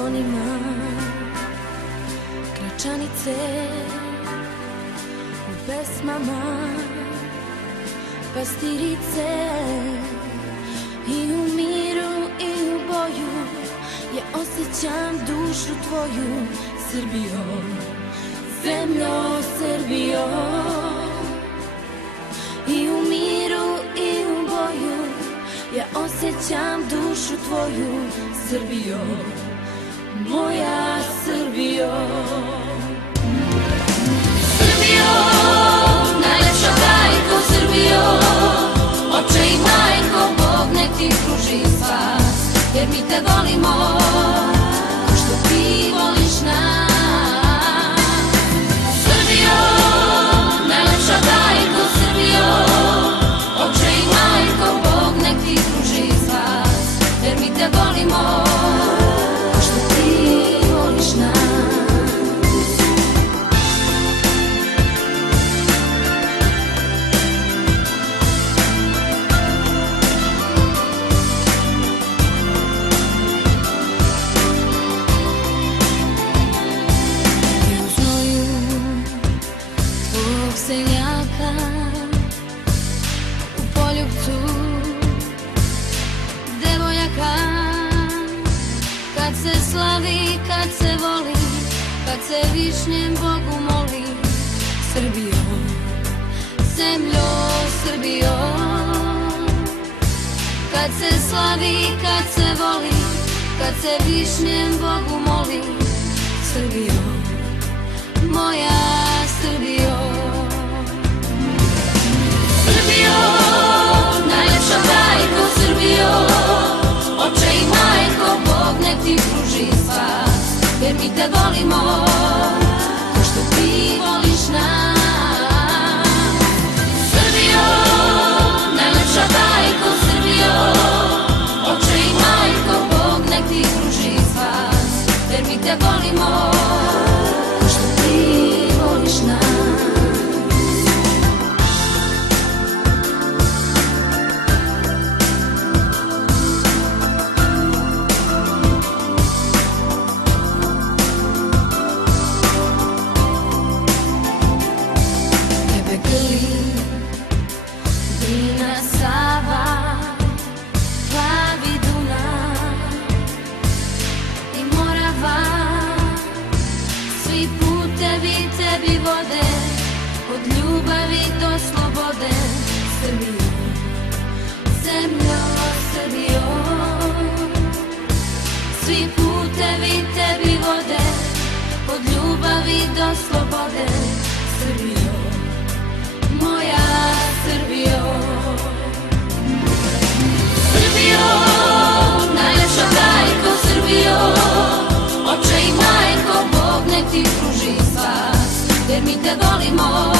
zvonima Gračanice, u pesmama pastirice, i u miru i u boju ja osjećam dušu tvoju, Srbijo, zemljo Srbijo. I u miru i u boju ja osjećam dušu tvoju, Srbijo, moja Srbijo. Srbijo, najlepša majko Srbijo, oče i majko, Bog nek ti pruži spas, jer mi te volimo ko što ti voliš nas. Srbijo, najlepša majko Srbijo, oče i majko, Bog nek ti pruži spas, jer mi te volimo ko što ti voliš nas. Seljaka u poljupcu devojaka, kad se slavi, kad se voli, kad se višnjem Bogu moli. Srbijo, zemljo Srbijo, kad se slavi, kad se voli, kad se višnjem Bogu moli. Srbijo, moja Srbijo. Srbijo, najlepša majko Srbijo, oče i majko, Bog nek ti pruži spas, jer mi te volimo ko što ti voliš nas. Srbijo, najlepša majko Srbijo, oče i majko, Bog nek ti pruži spas, jer mi te volimo ko što ti voliš nas. Tebi vode, od ljubavi do slobode. Srbijo, zemljo Srbijo, svi putevi tebi vode, od ljubavi do slobode. Srbijo, moja Srbijo. Srbijo, najlepša majko Srbijo, oče i majko, Bog nek ti pruži spas, jer mi te volimo